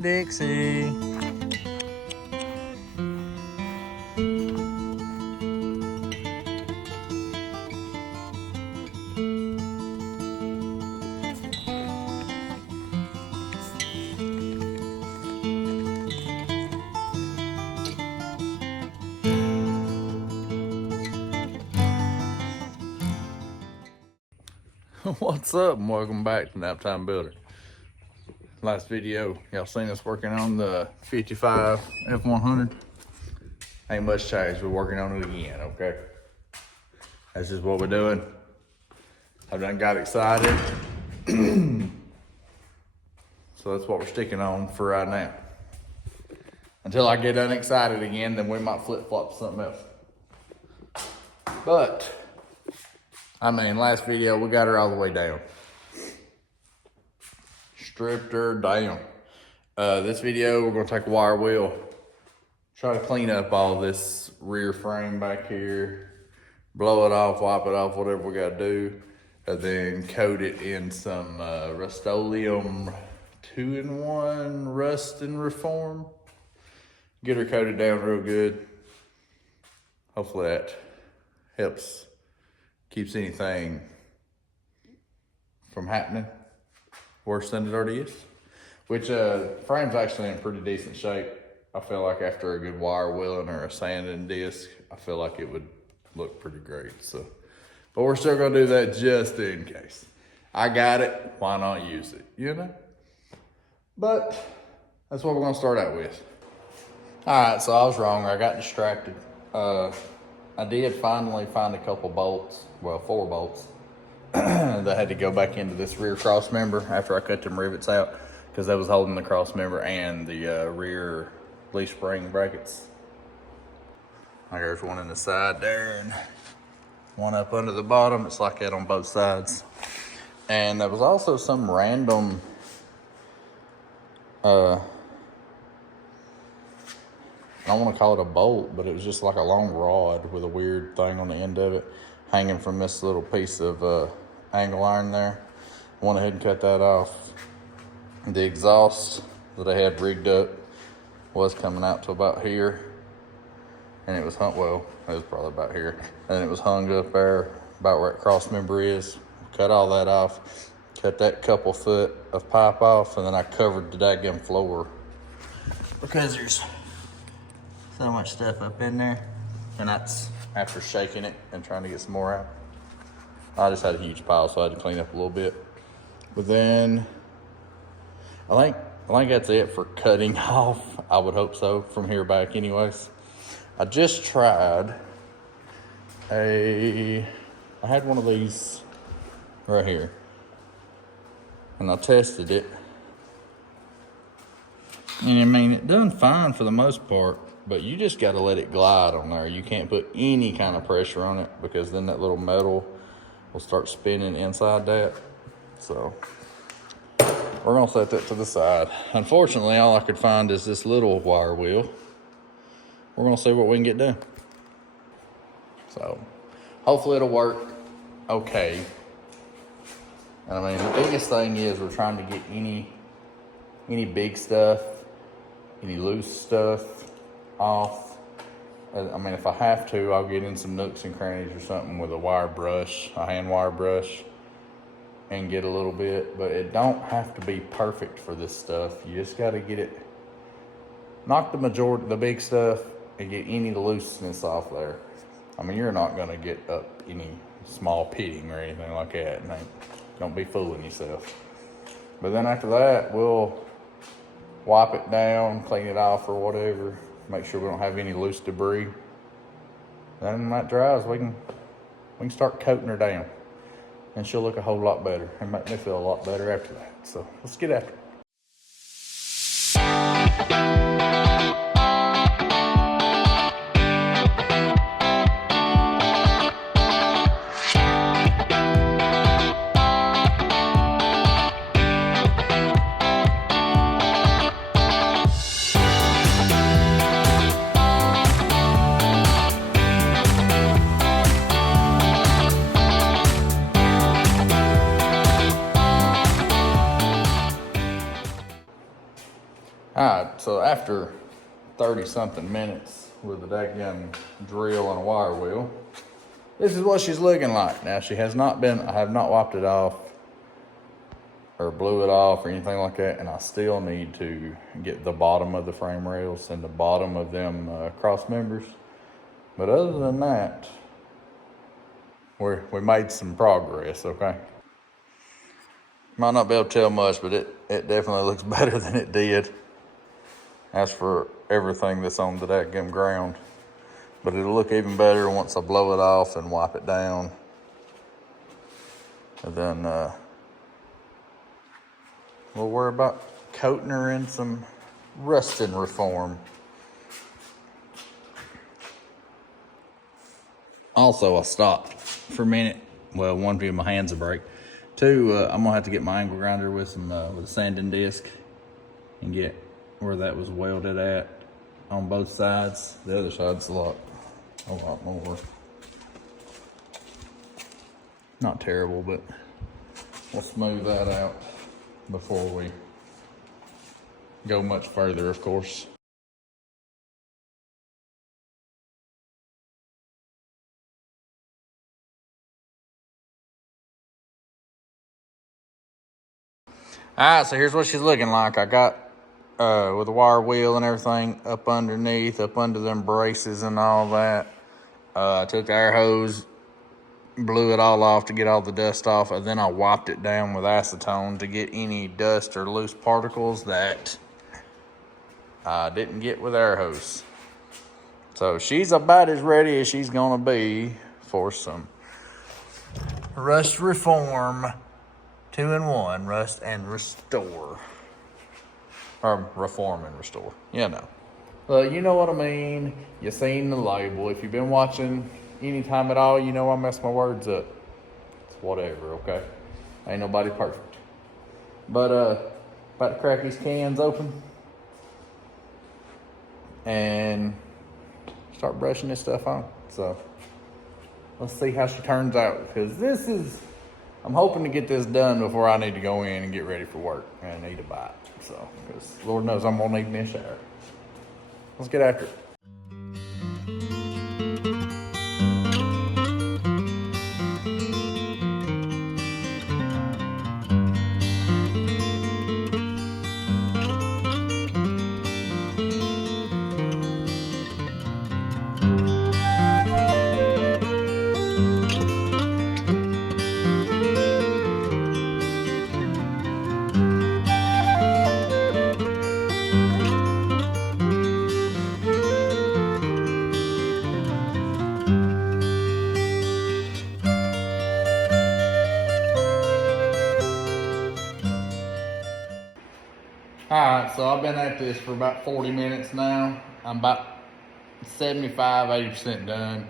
Dixie. What's up and welcome back to Naptime Builder. Last video, y'all seen us working on the 55 F100. Ain't much change, we're working on it again, okay? That's just what we're doing. I've done got excited. So that's what we're sticking on for right now. Until I get unexcited again, then we might flip-flop to something else. But, I mean, last video, we got her all the way down. Stripped her down. This video, we're gonna take a wire wheel, try to clean up all this rear frame back here, blow it off, wipe it off, whatever we gotta do, and then coat it in some Rust-Oleum 2-in-1 Rust and Reform. Get her coated down real good. Hopefully that helps, keeps anything from happening worse than it already is. Which frame's actually in pretty decent shape. I feel like after a good wire wheeling or a sanding disc, I feel like it would look pretty great. So, but we're still gonna do that just in case. I got it, why not use it, you know? But that's what we're gonna start out with. All right, so I was wrong, I got distracted. I did finally find a couple bolts, well, 4 bolts, that had to go back into this rear cross member after I cut them rivets out, because that was holding the cross member and the rear leaf spring brackets. There's one in the side there and one up under the bottom. It's like that on both sides. And there was also some random I don't want to call it a bolt, but it was just like a long rod with a weird thing on the end of it hanging from this little piece of angle iron there. Went ahead and cut that off. The exhaust that I had rigged up was coming out to about here, and it was hung, well, it was probably about here, and it was hung up there about where that cross member is. Cut all that off, cut that couple foot of pipe off, and then I covered the daggum floor because there's so much stuff up in there, and that's after shaking it and trying to get some more out. I just had a huge pile, so I had to clean up a little bit. But then I think that's it for cutting off. I would hope so from here back anyways. I just tried I had one of these right here, and I tested it. And I mean, it done fine for the most part, but you just got to let it glide on there. You can't put any kind of pressure on it, because then that little metal will start spinning inside that. So we're gonna set that to the side. Unfortunately, all I could find is this little wire wheel. We're gonna see what we can get done. So hopefully it'll work okay. And I mean, the biggest thing is we're trying to get any big stuff, any loose stuff off. I mean, if I have to, I'll get in some nooks and crannies or something with a wire brush, a hand wire brush, and get a little bit, but it don't have to be perfect for this stuff. You just got to get it, knock the majority, the big stuff, and get any looseness off there. I mean, you're not going to get up any small pitting or anything like that, and don't be fooling yourself. But then after that, we'll wipe it down, clean it off or whatever, make sure we don't have any loose debris. Then when that dries, we can start coating her down, and she'll look a whole lot better and make me feel a lot better after that. So let's get after it. Alright, so after 30 something minutes with a daggum drill and a wire wheel, this is what she's looking like. Now she has not been, I have not wiped it off or blew it off or anything like that, and I still need to get the bottom of the frame rails and the bottom of them cross members. But other than that, we made some progress, okay? Might not be able to tell much, but it definitely looks better than it did. As for everything that's on the dadgum ground. But it'll look even better once I blow it off and wipe it down. And then we'll worry about coating her in some rusting reform. Also, I stopped for a minute. Well, one, to give my hands a break. Two, I'm gonna have to get my angle grinder with some with a sanding disc and get where that was welded at on both sides. The other side's a lot more. Not terrible, but we'll smooth that out before we go much further, of course. All right, so here's what she's looking like. I got, with the wire wheel and everything, up underneath, up under them braces and all that. I took the air hose, blew it all off to get all the dust off, and then I wiped it down with acetone to get any dust or loose particles that I didn't get with air hose. So she's about as ready as she's gonna be for some rust reform. 2-in-1, rust and restore. Or reform and restore, you know. Well, you know what I mean. You seen the label. If you've been watching anytime at all, you know I mess my words up. It's whatever, okay? Ain't nobody perfect. But, about to crack these cans open and start brushing this stuff on. So, let's see how she turns out, because I'm hoping to get this done before I need to go in and get ready for work and eat a bite. So, because Lord knows I'm gonna need me a shower. Let's get after it. Alright, so I've been at this for about 40 minutes now. I'm about 75-80% done.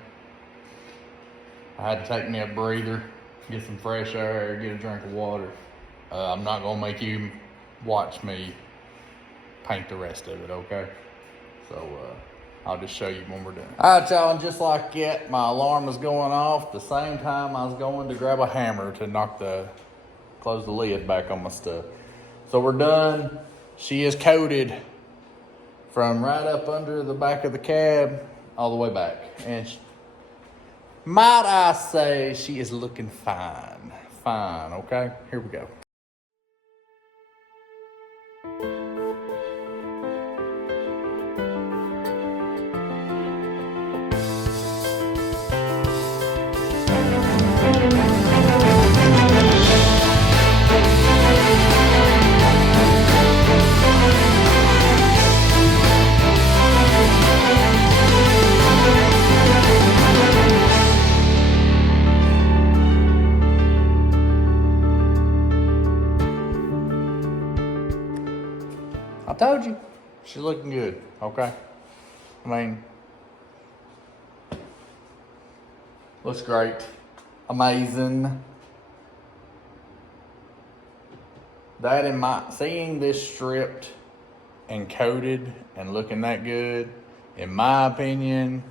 I had to take me a breather, get some fresh air, get a drink of water. I'm not gonna make you watch me paint the rest of it, okay? So I'll just show you when we're done. Alright, y'all, and just like that, my alarm was going off the same time I was going to grab a hammer to close the lid back on my stuff. So we're done. She is coated from right up under the back of the cab all the way back. And might I say, she is looking fine. Fine, okay? Here we go. I told you, she's looking good, okay? I mean, looks great, amazing. That in seeing this stripped and coated and looking that good, in my opinion,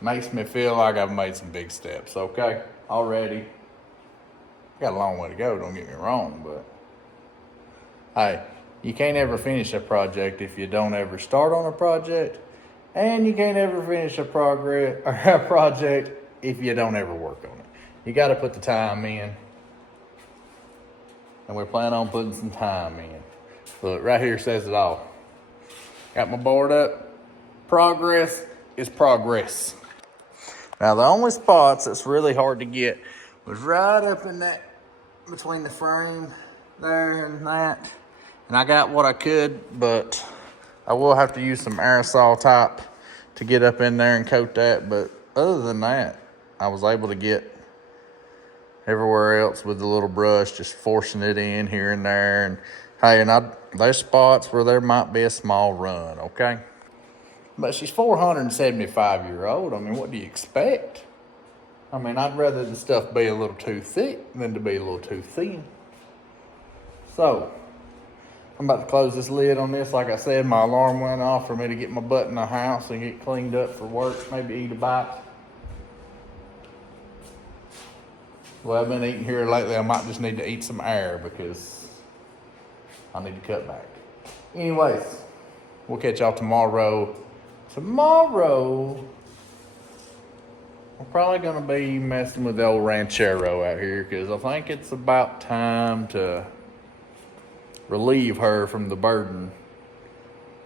makes me feel like I've made some big steps, okay? Already. Got a long way to go, don't get me wrong, but hey, You can't ever finish a project if you don't ever start on a project, and you can't ever finish a project if you don't ever work on it. You got to put the time in, and we plan on putting some time in. Look, right here says it all. Got my board up. Progress is progress. Now, the only spots that's really hard to get was right up in that, between the frame there and that. And I got what I could, but I will have to use some aerosol type to get up in there and coat that. But other than that, I was able to get everywhere else with the little brush, just forcing it in here and there. And hey, and there's spots where there might be a small run, okay? But she's 475-year-old. I mean, what do you expect? I mean, I'd rather the stuff be a little too thick than to be a little too thin. So, I'm about to close this lid on this. Like I said, my alarm went off for me to get my butt in the house and get cleaned up for work, maybe eat a bite. Well, I've been eating here lately. I might just need to eat some air because I need to cut back. Anyways, we'll catch y'all tomorrow. Tomorrow, we're probably going to be messing with the old ranchero out here because I think it's about time to relieve her from the burden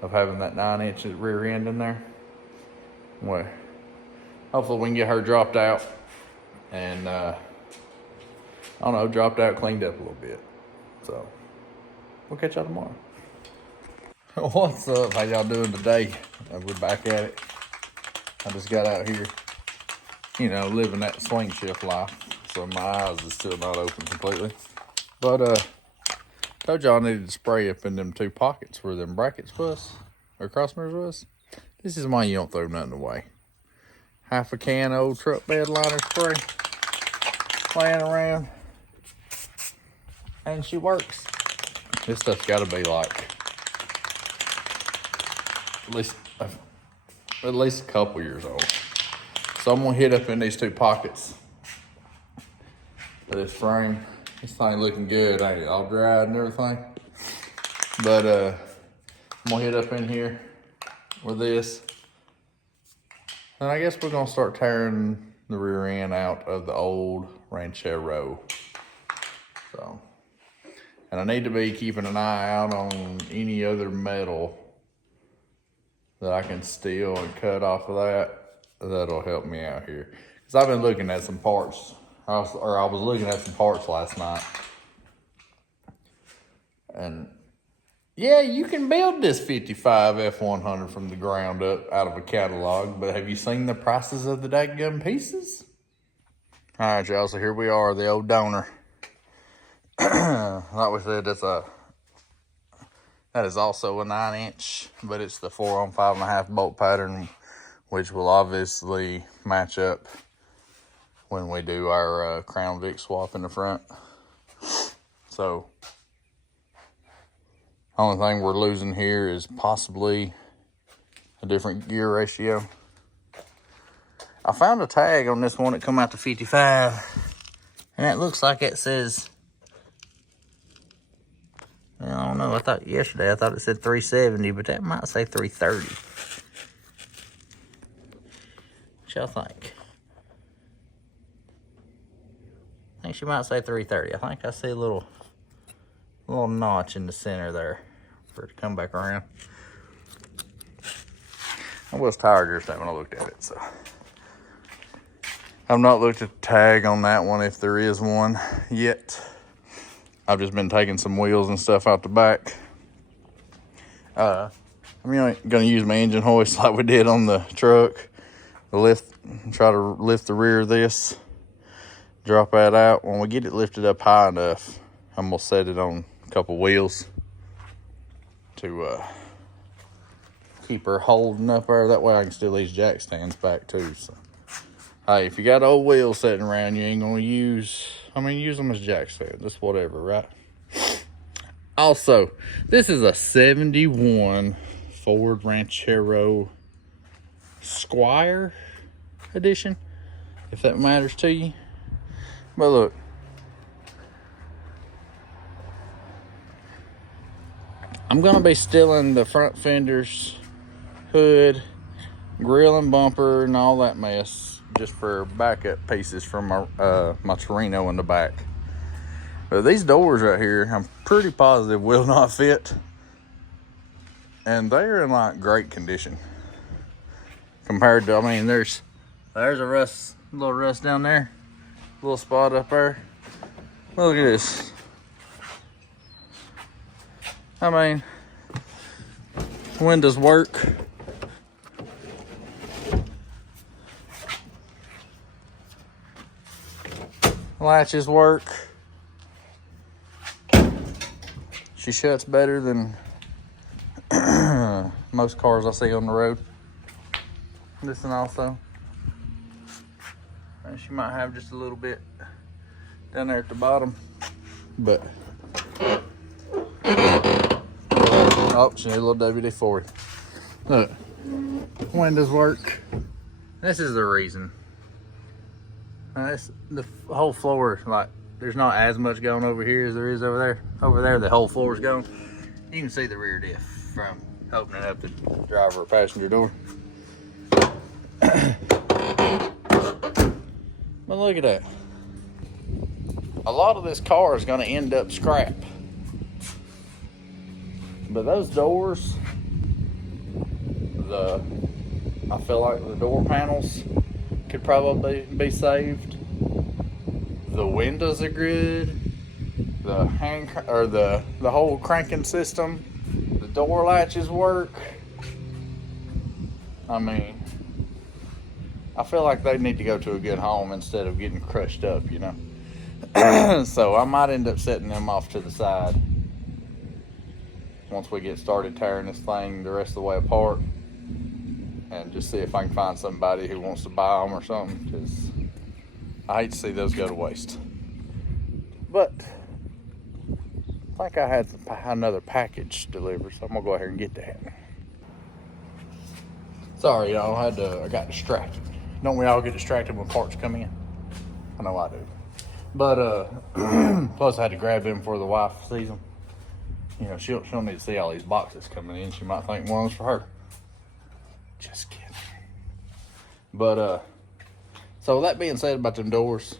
of having that 9-inch rear end in there. Well, hopefully we can get her dropped out and, I don't know, dropped out, cleaned up a little bit. So, we'll catch y'all tomorrow. What's up? How y'all doing today? We're back at it. I just got out here, you know, living that swing shift life. So my eyes is still not open completely. But, told y'all I needed to spray up in them 2 pockets where them brackets was, or cross mirrors was. This is why you don't throw nothing away. Half a can of old truck bed liner spray, laying around, and she works. This stuff's gotta be like, at least a couple years old. So I'm gonna hit up in these 2 pockets of this frame. This thing looking good, ain't it? All dried and everything. But I'm gonna hit up in here with this. And I guess we're gonna start tearing the rear end out of the old ranchero. So, and I need to be keeping an eye out on any other metal that I can steal and cut off of that. That'll help me out here. Because I've been looking at some parts. I was looking at some parts last night. And yeah, you can build this 55 F100 from the ground up out of a catalog, but have you seen the prices of the dadgum pieces? All right, y'all, so here we are, the old donor. Like we said, that is also a 9-inch, but it's the 4 on 5.5 bolt pattern, which will obviously match up when we do our Crown Vic swap in the front. So, only thing we're losing here is possibly a different gear ratio. I found a tag on this one that come out to 55, and it looks like it says, I don't know, I thought it said 370, but that might say 330. What y'all think? I think she might say 330. I think I see a little notch in the center there for it to come back around. I was tired yesterday when I looked at it, so. I've not looked at the tag on that one if there is one yet. I've just been taking some wheels and stuff out the back. I'm gonna use my engine hoist like we did on the truck. Try to lift the rear of this. Drop that out. When we get it lifted up high enough, I'm gonna set it on a couple wheels to keep her holding up there. That way I can steal these jack stands back too. So, hey, if you got old wheels sitting around, you ain't gonna use them as jack stands. Just whatever, right? Also, this is a 71 Ford Ranchero Squire edition, if that matters to you. But look, I'm gonna be stealing the front fenders, hood, grill and bumper, and all that mess just for backup pieces from my Torino in the back. But these doors right here, I'm pretty positive will not fit, and they're in like great condition compared to. I mean, there's a little rust down there, little spot up there. Look at this. I mean, windows work. Latches work. She shuts better than most cars I see on the road. This one also. And she might have just a little bit down there at the bottom. But oh, she needs a little WD-40. Look, windows work. This is the reason. The whole floor, like, there's not as much going over here as there is over there. Over there, the whole floor is gone. You can see the rear diff from opening up the driver or passenger door. But look at that. A lot of this car is going to end up scrap. But those doors, I feel like the door panels could probably be saved. The windows are good. The whole cranking system. The door latches work. I mean, I feel like they need to go to a good home instead of getting crushed up, you know. So I might end up setting them off to the side once we get started tearing this thing the rest of the way apart, and just see if I can find somebody who wants to buy them or something, because I hate to see those go to waste. But I think I had another package delivered, so I'm gonna go ahead and get that. Sorry, y'all, I got distracted. Don't we all get distracted when parts come in? I know I do. But plus I had to grab them before the wife sees them. You know, she'll need to see all these boxes coming in. She might think one was for her. Just kidding. But so that being said about them doors,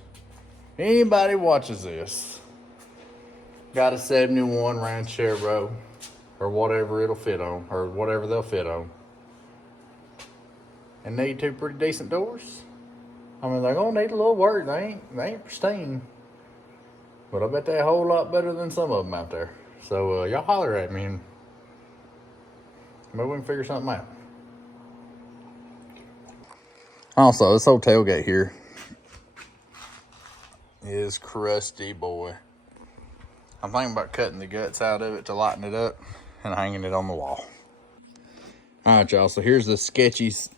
anybody watches this got a 71 Ranchero or whatever it'll fit on, or whatever they'll fit on, and need two pretty decent doors. I mean, they're gonna need a little work. They ain't pristine, but I bet they're a whole lot better than some of them out there. So y'all holler at me and maybe we can figure something out. Also, this whole tailgate here is crusty, boy. I'm thinking about cutting the guts out of it to lighten it up and hanging it on the wall. All right, y'all, so here's the sketchiness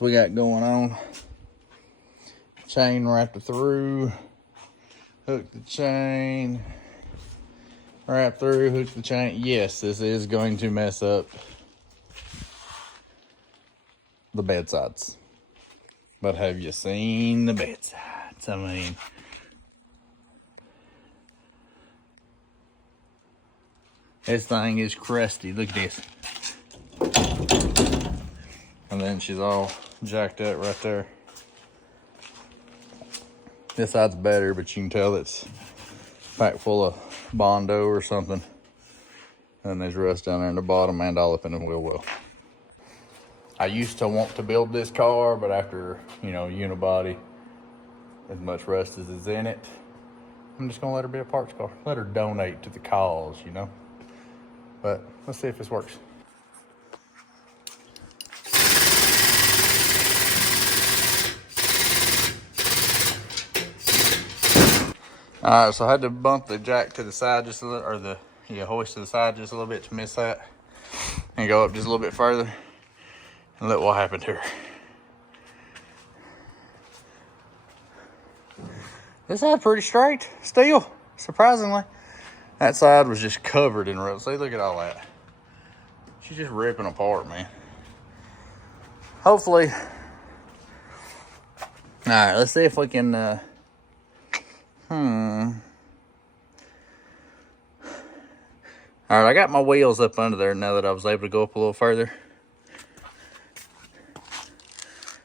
we got going on. Chain wrapped it through, hook the chain, wrap through, hook the chain. Yes, this is going to mess up the bedsides. But have you seen the bedsides? I mean, this thing is crusty. Look at this. And then she's all jacked up right there. This side's better, but you can tell it's packed full of Bondo or something. And there's rust down there in the bottom and all up in the wheel well. I used to want to build this car, but after, you know, unibody, as much rust as is in it, I'm just gonna let her be a parts car. Let her donate to the cause, you know? But let's see if this works. All right, so I had to bump the jack to the side just a little, or the hoist to the side just a little bit to miss that, and go up just a little bit further, and look what happened here. This side pretty straight still, surprisingly. That side was just covered in rust. See, look at all that. She's just ripping apart, man. Hopefully. All right, let's see if we can, All right, I got my wheels up under there now that I was able to go up a little further.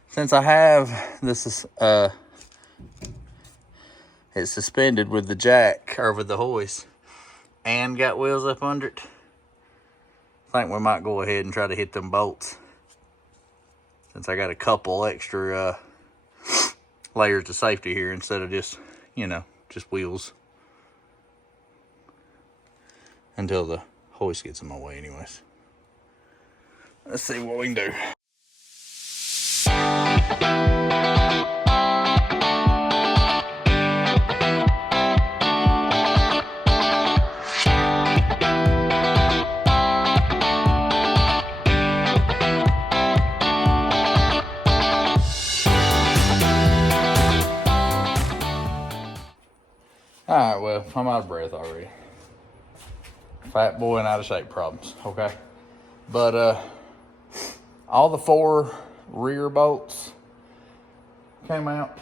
Since I have this, it's suspended with the jack, or with the hoist, and got wheels up under it, I think we might go ahead and try to hit them bolts. Since I got a couple extra layers of safety here instead of just, you know, just wheels. Until the hoist gets in my way anyways. Let's see what we can do. All right, well, I'm out of breath already. Fat boy and out of shape problems, okay? But all the 4 rear bolts came out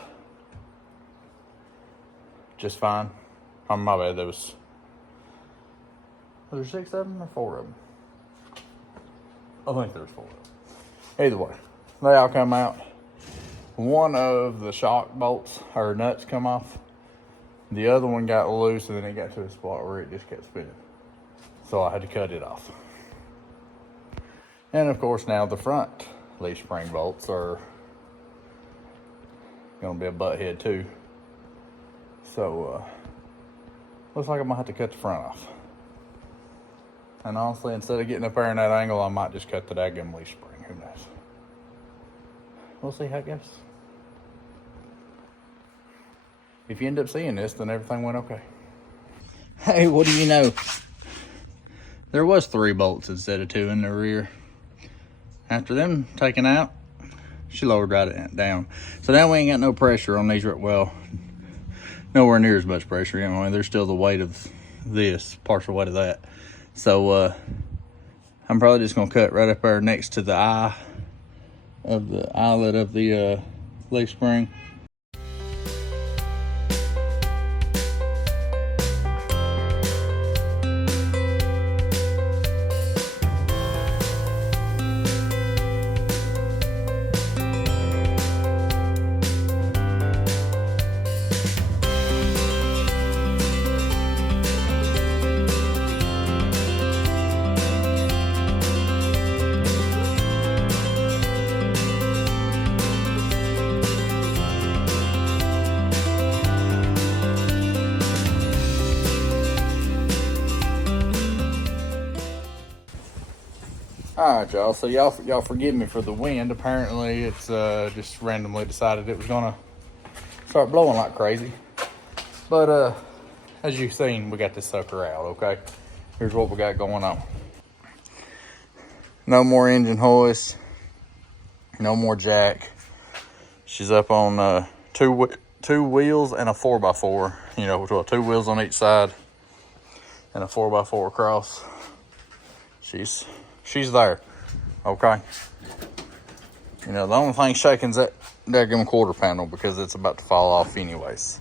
just fine. Oh, my bad, was there 6 of them or 4 of them? I think there's 4 of them. Either way, they all come out. One of the shock bolts or nuts come off. The other one got loose, and then it got to a spot where it just kept spinning. So I had to cut it off. And of course now the front leaf spring bolts are gonna be a butt head too. So looks like I'm gonna have to cut the front off. And honestly, instead of getting up there in that angle, I might just cut the daggum leaf spring, who knows. We'll see how it goes. If you end up seeing this, then everything went okay. Hey, what do you know? There was 3 bolts instead of 2 in the rear. After them taken out, she lowered right down. So now we ain't got no pressure on these, well, nowhere near as much pressure. You know, there's still the weight of this, partial weight of that. So I'm probably just gonna cut right up there next to the eye of the eyelet of the leaf spring. All right, y'all. So y'all forgive me for the wind. Apparently, it's just randomly decided it was gonna start blowing like crazy. But as you've seen, we got this sucker out. Okay, here's what we got going on. No more engine hoist. No more jack. She's up on two wheels and a 4x4. You know, well, 2 wheels on each side and a 4x4 across. She's there, okay? You know, the only thing shaking is that daggum quarter panel because it's about to fall off anyways.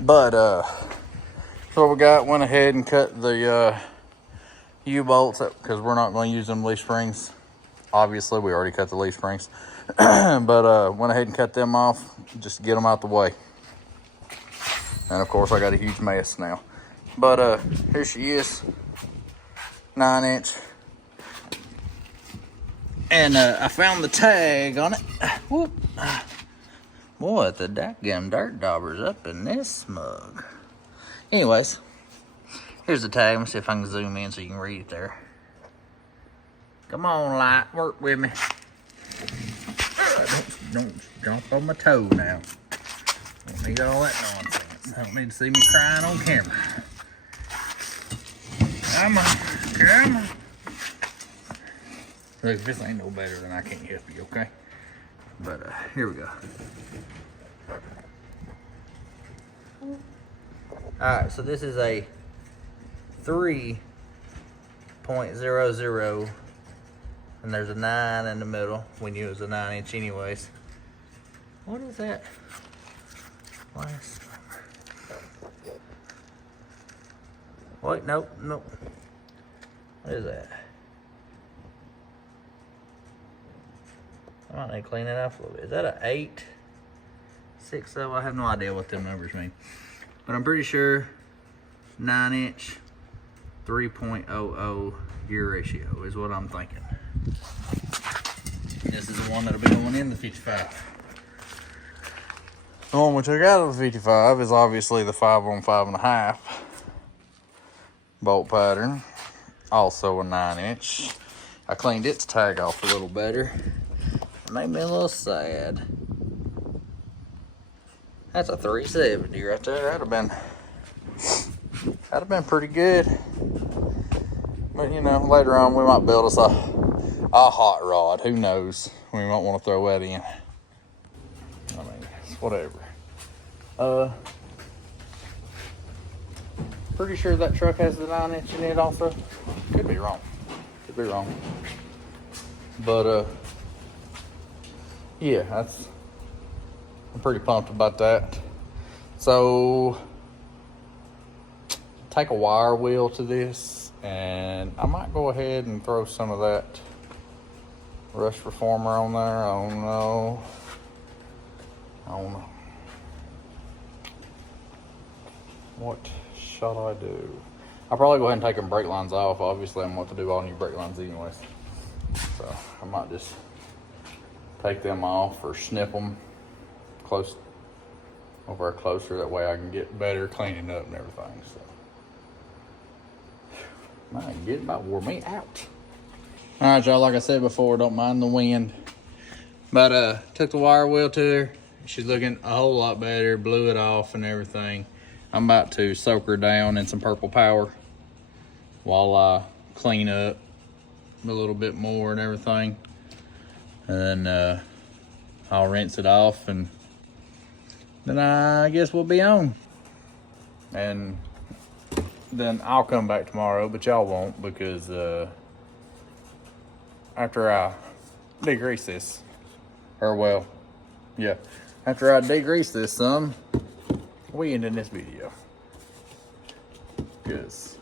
But, so we got, went ahead and cut the U-bolts because we're not going to use them leaf springs. Obviously, we already cut the leaf springs. But went ahead and cut them off just to get them out the way. And, of course, I got a huge mess now. But here she is, 9-inch. And I found the tag on it. Whoop. Boy, the daggum dirt dauber's up in this mug. Anyways, here's the tag. Let me see if I can zoom in so you can read it there. Come on, light, work with me. Don't jump on my toe now. Don't need all that nonsense. I don't need to see me crying on camera. Come on, come on. Look, if this ain't no better, then I can't help you, okay? But here we go. Alright, so this is a 3.00, and there's a 9 in the middle. We knew it was a 9-inch anyways. What is that? Last number. Wait, nope. What is that? I might need to clean that up a little bit. Is that an 8? 6, I have no idea what them numbers mean. But I'm pretty sure 9-inch, 3.00 gear ratio is what I'm thinking. And this is the one that'll be going in the 55. The one we took out of the 55 is obviously the 5 on 5.5 bolt pattern. Also a 9-inch. I cleaned its tag off a little better. It made me a little sad. That's a 370 right there. That'd have been pretty good. But you know, later on we might build us a hot rod. Who knows? We might want to throw that in. I mean, it's whatever. Pretty sure that truck has the 9-inch in it also. Could be wrong. But yeah, I'm pretty pumped about that. So take a wire wheel to this, and I might go ahead and throw some of that rust reformer on there. I don't know. What shall I do? I'll probably go ahead and take them brake lines off. Obviously, I'm going to do all new brake lines anyways. So I might just take them off or snip them closer. That way I can get better cleaning up and everything. So, man, get about wore me out. All right, y'all. Like I said before, don't mind the wind. But took the wire wheel to her. She's looking a whole lot better. Blew it off and everything. I'm about to soak her down in some Purple Power while I clean up a little bit more and everything. And then I'll rinse it off, and then I guess we'll be on. And then I'll come back tomorrow, but y'all won't, because after I degrease this, after I degrease this some, we end in this video. Because,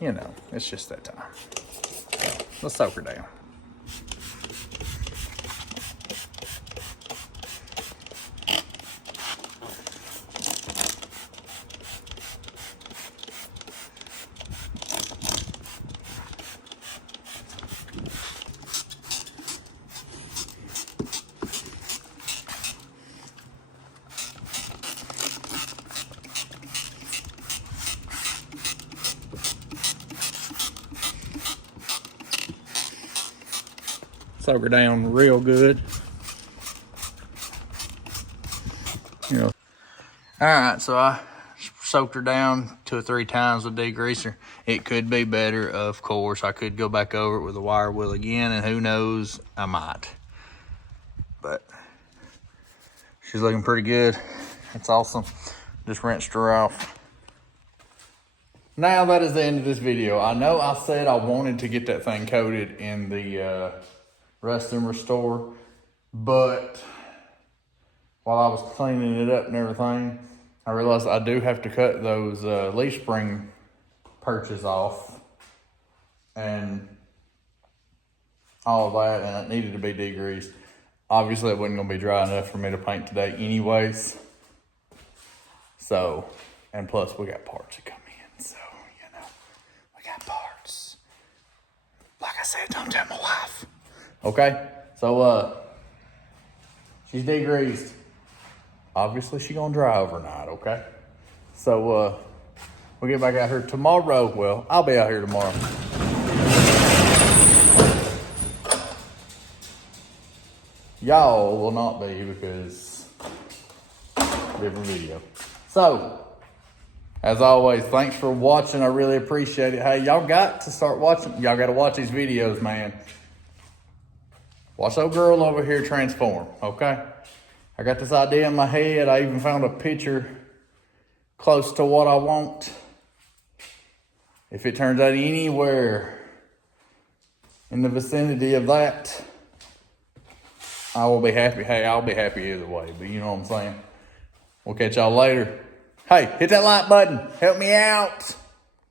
you know, it's just that time. So, let's soak her down. Soak her down real good. You know. All right, so I soaked her down 2 or 3 times with degreaser. It could be better, of course. I could go back over it with a wire wheel again, and who knows, I might. But she's looking pretty good. That's awesome. Just rinsed her off. Now that is the end of this video. I know I said I wanted to get that thing coated in the Rust and Restore, but while I was cleaning it up and everything, I realized I do have to cut those leaf spring perches off and all of that, and it needed to be degreased. Obviously, it wasn't going to be dry enough for me to paint today anyways. So, and plus we got parts to come in, so, you know, we got parts. Like I said, don't tell my wife. Okay, so she's degreased. Obviously, she's gonna dry overnight. Okay, so we'll get back out here tomorrow. Well, I'll be out here tomorrow. Y'all will not be, because different video. So, as always, thanks for watching. I really appreciate it. Hey, y'all got to start watching. Y'all got to watch these videos, man. Watch that girl over here transform, okay? I got this idea in my head. I even found a picture close to what I want. If it turns out anywhere in the vicinity of that, I will be happy. Hey, I'll be happy either way, but you know what I'm saying? We'll catch y'all later. Hey, hit that like button. Help me out.